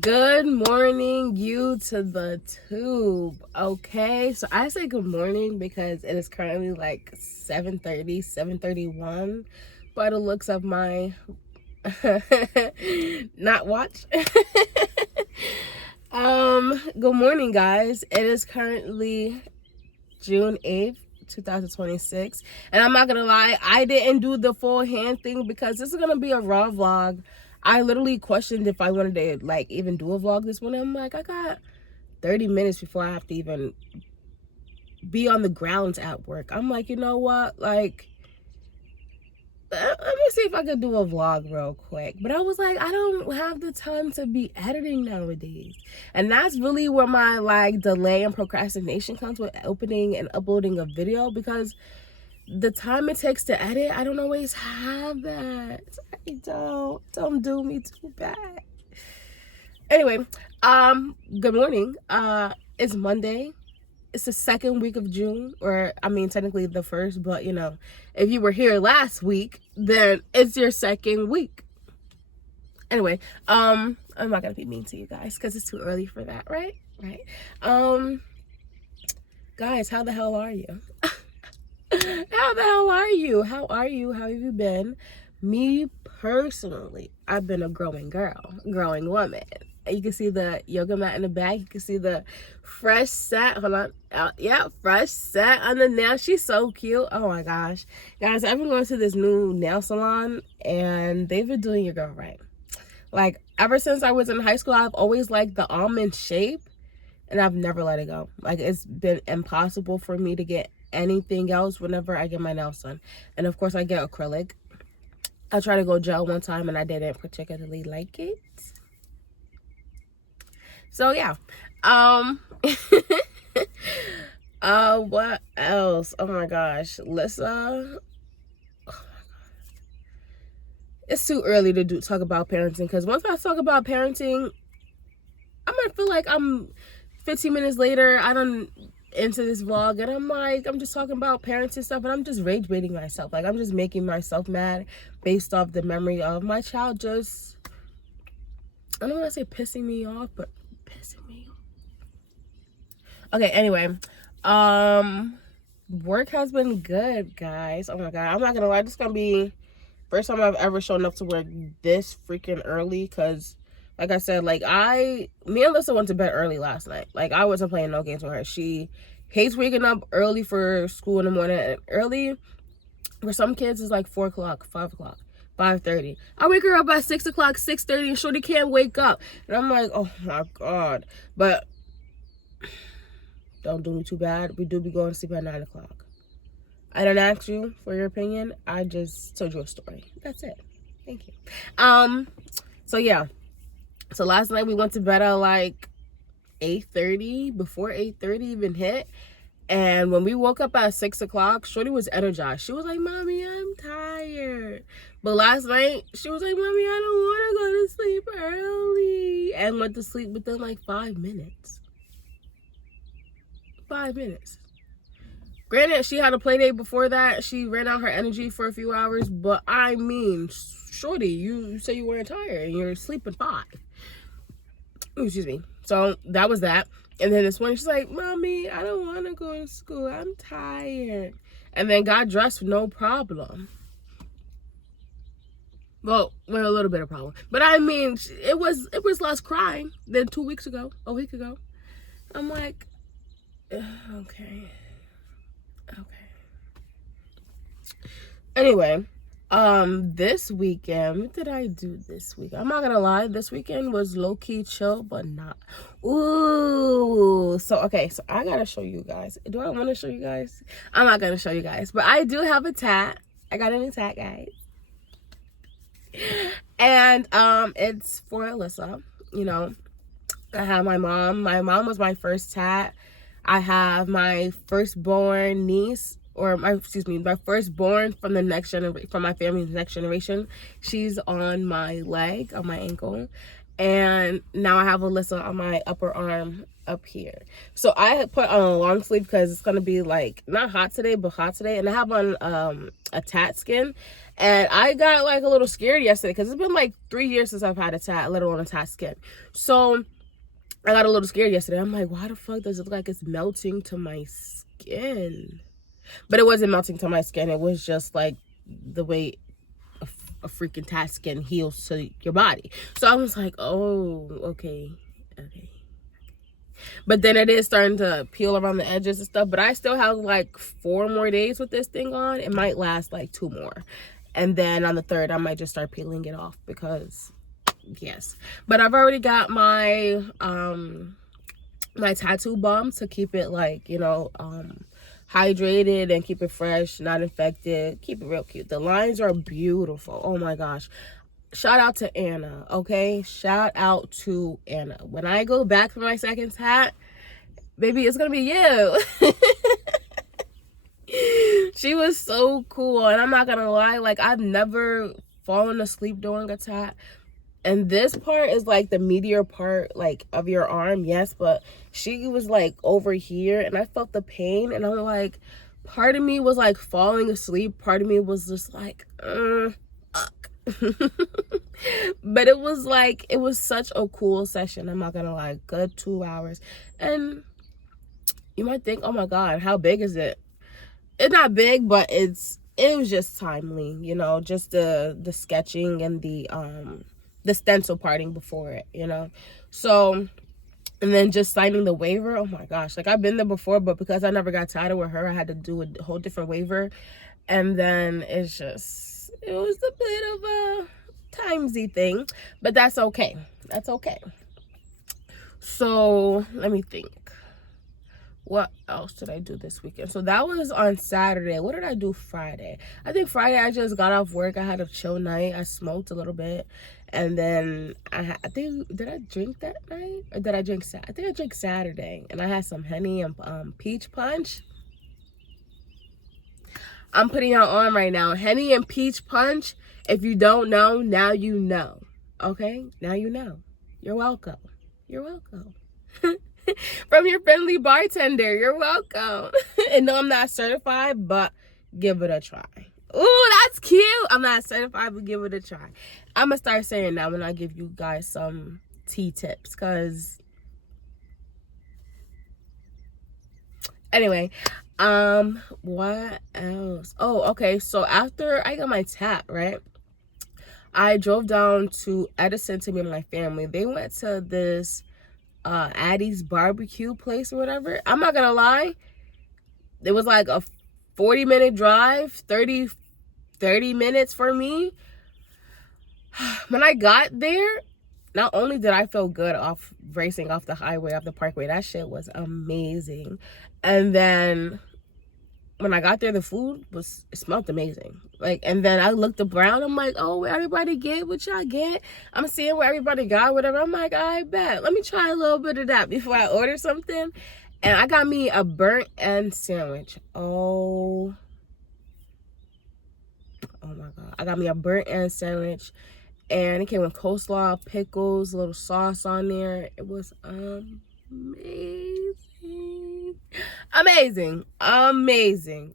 Good morning, you to the tube. Okay, so I say good morning because it is currently like 7:30, 7:31 by the looks of my not watch. Good morning, guys. It is currently June 8th. 2026, and I'm not gonna lie, I didn't do the full hand thing because this is gonna be a raw vlog. I literally questioned if I wanted to like even do a vlog this morning. I'm like, I got 30 minutes before I have to even be on the grounds at work. I'm like, you know what, like, let me see if I could do a vlog real quick. But I was like, I don't have the time to be editing nowadays. And that's really where my like delay and procrastination comes with opening and uploading a video, because the time it takes to edit, I don't always have that. I don't do me too bad. Anyway, good morning. It's Monday. It's the second week of June, or I mean technically the first, but you know, if you were here last week, then it's your second week. Anyway, I'm not gonna be mean to you guys because it's too early for that, right? Guys, how the hell are you? How the hell are you? How are you? How have you been? Me personally, I've been a growing girl, growing woman. You can see the yoga mat in the back. You can see the fresh set. Hold on. Yeah, fresh set on the nail. She's so cute. Oh my gosh. Guys, I've been going to this new nail salon and they've been doing your girl right. Like, ever since I was in high school, I've always liked the almond shape and I've never let it go. Like, it's been impossible for me to get anything else whenever I get my nails done. And of course, I get acrylic. I tried to go gel one time and I didn't particularly like it. So yeah, what else? Oh my gosh, Lissa. Oh my God. It's too early to talk about parenting, because once I talk about parenting, I'm gonna feel like I'm 15 minutes later, I done into this vlog and I'm like, I'm just talking about parenting stuff and I'm just rage baiting myself. Like, I'm just making myself mad based off the memory of my child just, I don't want to say pissing me off, but pissing me off. Okay, anyway, work has been good, guys. Oh my God, I'm not gonna lie, this is gonna be first time I've ever shown up to work this freaking early, because like I said, like me and Alyssa went to bed early last night. Like, I wasn't playing no games with her. She hates waking up early for school in the morning, and early for some kids is like 4 o'clock, 5 o'clock, 5:30. I wake her up at 6 o'clock, 6:30, and shorty can't wake up. And I'm like, oh my God. But don't do me too bad. We do be going to sleep at 9 o'clock. I didn't ask you for your opinion. I just told you a story. That's it. Thank you. So yeah. So last night we went to bed at like 8:30, before 8:30 even hit. And when we woke up at 6 o'clock, shorty was energized. She was like, Mommy, I'm tired. But last night, she was like, Mommy, I don't want to go to sleep early. And went to sleep within like 5 minutes. 5 minutes. Granted, she had a play date before that. She ran out her energy for a few hours. But I mean, shorty, you say you weren't tired and you're sleeping 5. Ooh, excuse me. So that was that. And then this morning she's like, Mommy, I don't want to go to school. I'm tired. And then got dressed, no problem. Well, with a little bit of problem. But I mean, it was less crying than 2 weeks ago, a week ago. I'm like, okay. Anyway, this weekend, what did I do this week? I'm not gonna lie, this weekend was low-key chill, but not. Ooh, so okay, so I gotta show you guys. Do I want to show you guys? I'm not gonna show you guys, but I do have a tat. I got a new tat, guys. And it's for Alyssa. You know, I have my mom. My mom was my first tat. I have my firstborn niece, or my firstborn from the next generation, from my family's next generation. She's on my leg, on my ankle. And now I have Alyssa on my upper arm up here. So I had put on a long sleeve because it's going to be like, not hot today, but hot today. And I have on a tat skin. And I got like a little scared yesterday because it's been like 3 years since I've had a tat, let alone a tat skin. So I got a little scared yesterday. I'm like, why the fuck does it look like it's melting to my skin? But it wasn't melting to my skin. It was just like the way a freaking tat skin heals to your body. So I was like, oh, okay. But then it is starting to peel around the edges and stuff. But I still have like 4 more days with this thing on. It might last like 2 more. And then on the 3rd, I might just start peeling it off because, yes. But I've already got my my tattoo balm to keep it like, you know, hydrated and keep it fresh, not infected, keep it real cute. The lines are beautiful. Oh my gosh. Shout out to Anna, okay? Shout out to Anna. When I go back for my second tat, baby, it's gonna be you. She was so cool, and I'm not gonna lie, like, I've never fallen asleep during a tat. And this part is like the meatier part, like, of your arm, yes, but she was like over here, and I felt the pain, and I'm like, part of me was like falling asleep, part of me was just like, fuck. But it was like, it was such a cool session. I'm not gonna lie, good 2 hours. And you might think, oh my god, how big is it? It's not big, but it was just timely, you know, just the sketching and the stencil parting before it, you know. So, and then just signing the waiver, oh my gosh, like, I've been there before, but because I never got tired with her, I had to do a whole different waiver. And then it's just, it was a bit of a timesy thing, but that's okay. That's okay. So let me think. What else did I do this weekend? So that was on Saturday. What did I do Friday? I think Friday I just got off work. I had a chill night. I smoked a little bit. And then I think, did I drink that night? Or did I drink Saturday? I think I drank Saturday. And I had some Henny and peach punch. I'm putting out on right now. Henny and peach punch. If you don't know, now you know. Okay? Now you know. You're welcome. You're welcome. From your friendly bartender. You're welcome. And no, I'm not certified, but give it a try. Ooh, that's cute. I'm not certified, but give it a try. I'm going to start saying that when I give you guys some tea tips. Because, anyway, what else? Oh, okay. So after I got my tat, right, I drove down to Edison to meet my family. They went to this Addie's barbecue place or whatever. I'm not gonna lie, it was like a 40-minute drive, 30 minutes for me. When I got there, not only did I feel good off racing off the highway, off the parkway, that shit was amazing. And then when I got there, the food it smelled amazing. Like, and then I looked around, I'm like, oh, where everybody get what y'all get? I'm seeing where everybody got whatever. I'm like, I bet. Let me try a little bit of that before I order something. And I got me a burnt end sandwich. Oh my god. I got me a burnt end sandwich. And it came with coleslaw, pickles, a little sauce on there. It was amazing.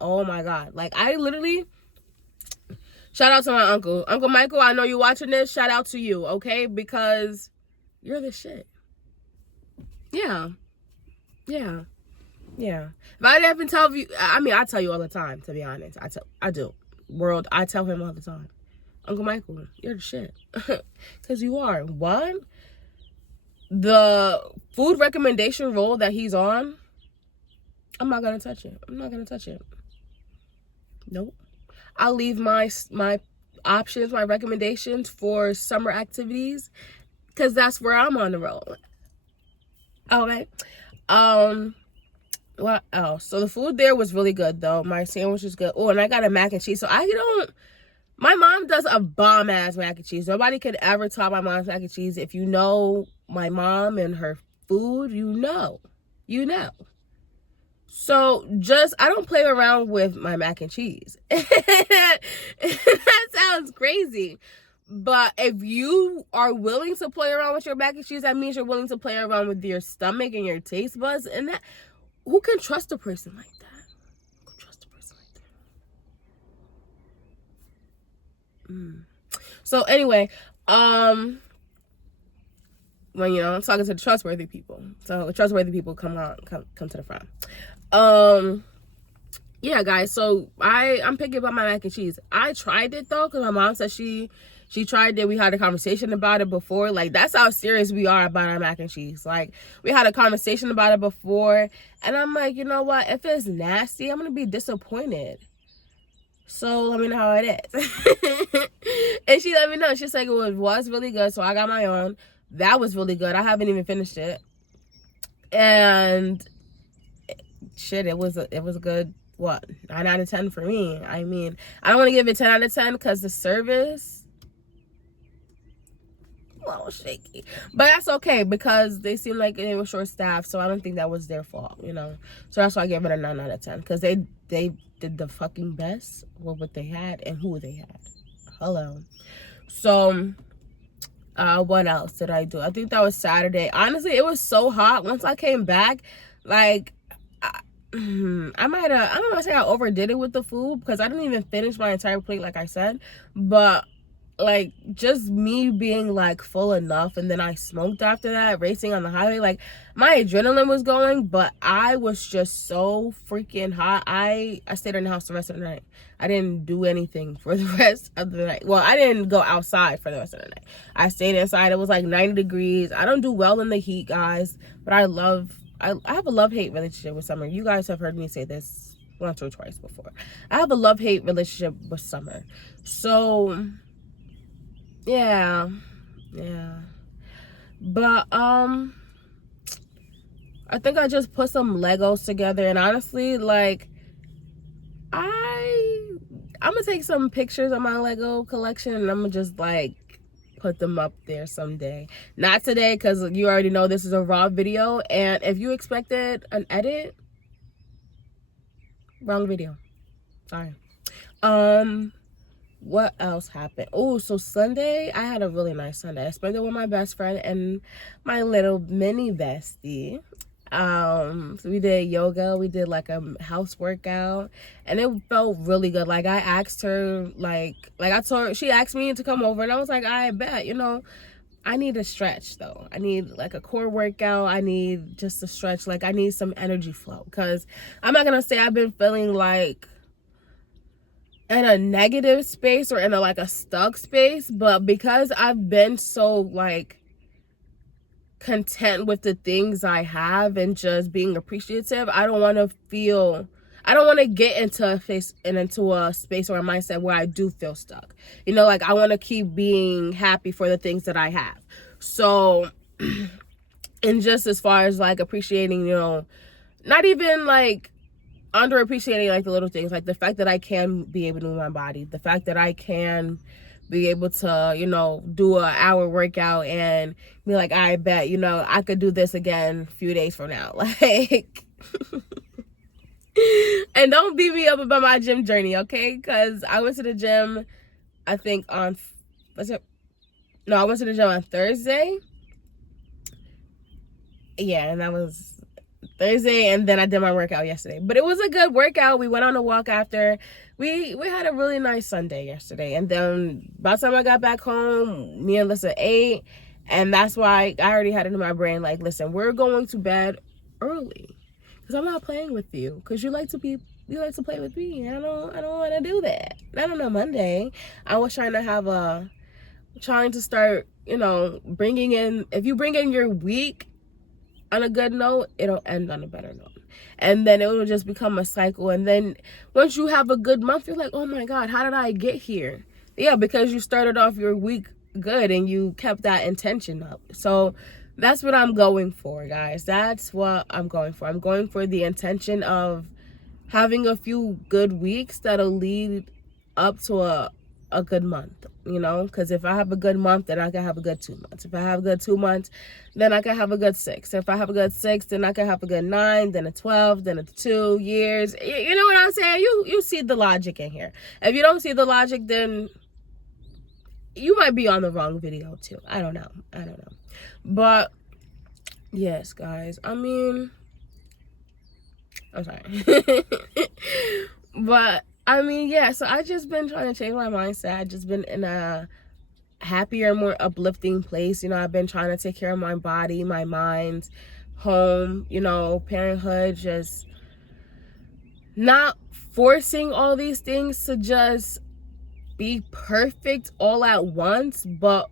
Oh my god. Like, I literally, shout out to my uncle Michael. I know you watching this. Shout out to you, okay? Because you're the shit. Yeah. If I didn't tell you, I mean, I tell you all the time, to be honest. I do. World, I tell him all the time, Uncle Michael, you're the shit. Because you are. One, the food recommendation role that he's on, I'm not gonna touch it. Nope. I'll leave my options, my recommendations for summer activities, because that's where I'm on the roll. Okay. What else? So the food there was really good, though. My sandwich was good. Oh, and I got a mac and cheese. So my mom does a bomb ass mac and cheese. Nobody could ever top my mom's mac and cheese. If you know my mom and her food, you know. So I don't play around with my mac and cheese. That sounds crazy. But if you are willing to play around with your mac and cheese, that means you're willing to play around with your stomach and your taste buds. And that, who can trust a person like that? So anyway, when I'm talking to the trustworthy people, so the trustworthy people come to the front. Yeah, guys. So I'm picky about my mac and cheese. I tried it though, because my mom said she tried it. We had a conversation about it before. Like, that's how serious we are about our mac and cheese. Like, we had a conversation about it before, and I'm like, you know what? If it's nasty, I'm gonna be disappointed. So let me know how it is. And she let me know. She's like, it was really good. So I got my own. That was really good. I haven't even finished it. And shit, it was a good, what, 9 out of 10 for me. I mean, I don't want to give it 10 out of 10 because the service, a little shaky. But that's okay, because they seem like they were short staffed, so I don't think that was their fault, So that's why I gave it a 9 out of 10, because they did the fucking best with what they had and who they had. Hello. So what else did I do? I think that was Saturday. Honestly, it was so hot. Once I came back, like, I'm not gonna say I overdid it with the food, because I didn't even finish my entire plate, like I said. But like, just me being like full enough, and then I smoked after that, racing on the highway, like, my adrenaline was going, but I was just so freaking hot. I stayed in the house the rest of the night. I didn't do anything for the rest of the night. Well, I didn't go outside for the rest of the night. I stayed inside. It was like 90 degrees. I don't do well in the heat, guys, but I have a love-hate relationship with summer. You guys have heard me say this once or twice before. I have a love-hate relationship with summer. So yeah. But I think I just put some Legos together, and honestly, like, I'm gonna take some pictures of my Lego collection, and I'm gonna just like put them up there someday. Not today, because you already know this is a raw video, and if you expected an edit, wrong video. Sorry. What else happened? Oh, so Sunday, I had a really nice Sunday. I spent it with my best friend and my little mini bestie. So we did yoga. We did like a house workout, and it felt really good. Like, I asked her, like I told her, she asked me to come over, and I was like, I bet, I need a stretch though. I need like a core workout. I need just a stretch. Like, I need some energy flow, because I'm not gonna say I've been feeling like in a negative space or in a stuck space, but because I've been so like content with the things I have and just being appreciative, I don't want to get into a space or a mindset where I do feel stuck. Like, I want to keep being happy for the things that I have. So, and just as far as like appreciating, not even like underappreciating like the little things, like the fact that I can be able to move my body, the fact that I can be able to do an hour workout and be like, I bet I could do this again a few days from now, like. And don't beat me up about my gym journey, okay? Because I went to the gym, I think I went to the gym on Thursday. Yeah, and that was Thursday, and then I did my workout yesterday. But it was a good workout. We went on a walk after. We had a really nice Sunday yesterday. And then by the time I got back home, me and Lisa ate. And that's why I already had it in my brain, like, listen, we're going to bed early, because I'm not playing with you, because you like to play with me. I don't want to do that. Not on a Monday. I was trying to start, bringing in, if you bring in your week on a good note, it'll end on a better note, and then it will just become a cycle. And then once you have a good month, you're like, oh my god, how did I get here? Yeah, because you started off your week good and you kept that intention up. So that's what I'm going for, guys. That's what I'm going for. I'm going for the intention of having a few good weeks that'll lead up to a good month, because if I have a good month, then I can have a good 2 months. If I have a good 2 months, then I can have a good 6. If I have a good 6, then I can have a good 9, then a 12, then a 2 years. You know what I'm saying? You see the logic in here. If you don't see the logic, then you might be on the wrong video too. I don't know. But yes, guys, I mean, I'm sorry. But I mean, yeah, so I just been trying to change my mindset. I just been in a happier, more uplifting place. You know, I've been trying to take care of my body, my mind, home, you know, parenthood, just not forcing all these things to just be perfect all at once, but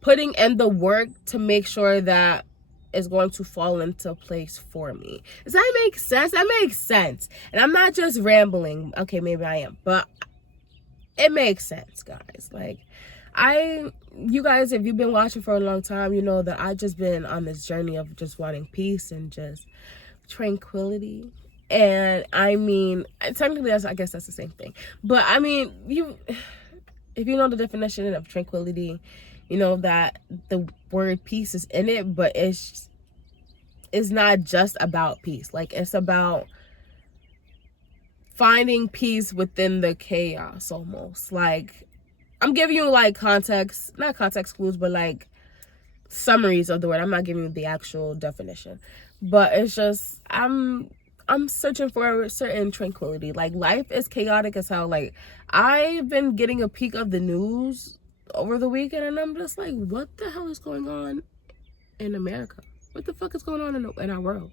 putting in the work to make sure that it's going to fall into place for me. Does that make sense? That makes sense. And I'm not just rambling. Okay, maybe I am, but it makes sense, guys. Like, you guys, if you've been watching for a long time, you know that I've just been on this journey of just wanting peace and just tranquility. And I mean, technically, I guess that's the same thing. But I mean, if you know the definition of tranquility, you know that the word peace is in it, but it's not just about peace. Like, it's about finding peace within the chaos almost. Like, I'm giving you like context, not context clues, but like summaries of the word. I'm not giving you the actual definition. But it's just I'm searching for a certain tranquility. Like, life is chaotic as hell. Like, I've been getting a peek of the news over the weekend, and I'm just like, what the hell is going on in America? What the fuck is going on in our world?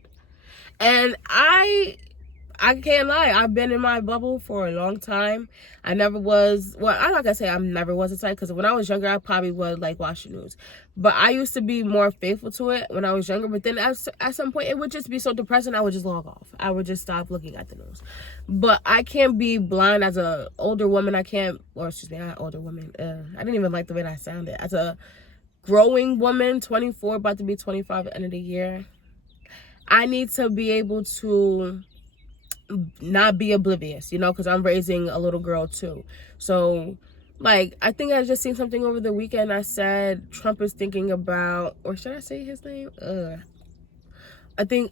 And I can't lie, I've been in my bubble for a long time. I never was, well, I'm not gonna say I never was a type, because when I was younger, I probably would like watch the news. But I used to be more faithful to it when I was younger. But then at some point, it would just be so depressing, I would just log off. I would just stop looking at the news. But I can't be blind as a older woman. I can't, or excuse me, not older woman. I didn't even like the way that sounded. As a growing woman, 24, about to be 25 at the end of the year, I need to be able to not be oblivious, you know, because I'm raising a little girl too. So, like, I think I just seen something over the weekend. I said Trump is thinking about, or should I say his name? I think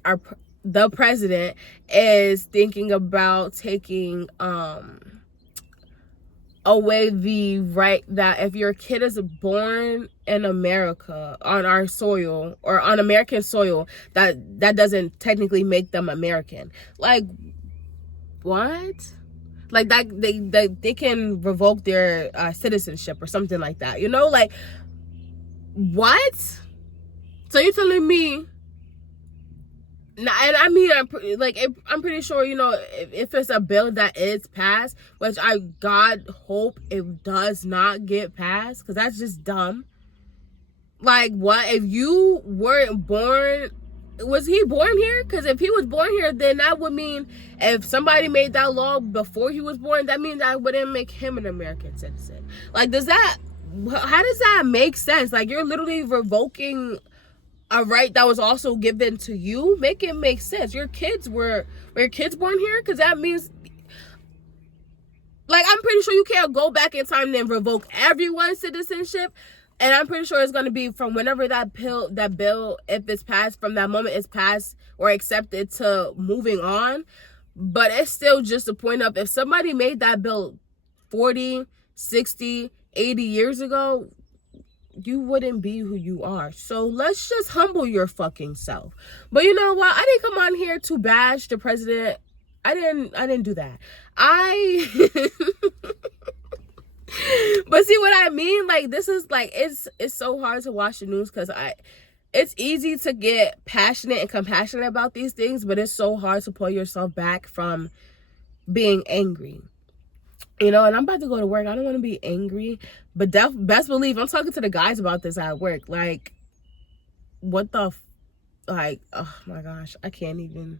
the president is thinking about taking away the right that if your kid is born in America on our soil or on American soil, that doesn't technically make them American. Like, what? Like, that they can revoke their citizenship or something like that, you know? Like, what? So you're telling me? And I mean, I'm pretty sure, you know, if it's a bill that is passed, which I God hope it does not get passed, because that's just dumb. Like, what if you weren't born? Was he born here? Because if he was born here, then that would mean if somebody made that law before he was born, that means that wouldn't make him an American citizen. Like, how does that make sense? Like, you're literally revoking a right that was also given to you. Make it make sense. Were your kids born here? Because that means, like, I'm pretty sure you can't go back in time and then revoke everyone's citizenship. And I'm pretty sure it's going to be from whenever that bill, if it's passed, from that moment it's passed or accepted to moving on. But it's still just a point of, if somebody made that bill 40, 60, 80 years ago, you wouldn't be who you are. So let's just humble your fucking self. But you know what? I didn't come on here to bash the president. I didn't do that. But see what I mean? Like, this is like, it's so hard to watch the news, because it's easy to get passionate and compassionate about these things, but it's so hard to pull yourself back from being angry. You know, and I'm about to go to work. I don't want to be angry, but best believe I'm talking to the guys about this at work. Like, what the, like, oh my gosh, I can't even.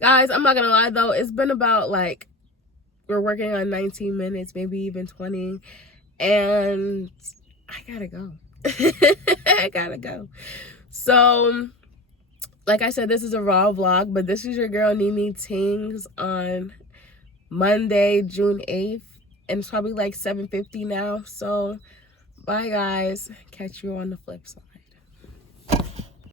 Guys, I'm not gonna lie though. It's been about, like, we're working on 19 minutes, maybe even 20, and I gotta go. I gotta go. So, like I said, this is a raw vlog, but this is your girl Denise.thingz on Monday, June 8th, and it's probably like 7:50 now. So, bye guys. Catch you on the flip side.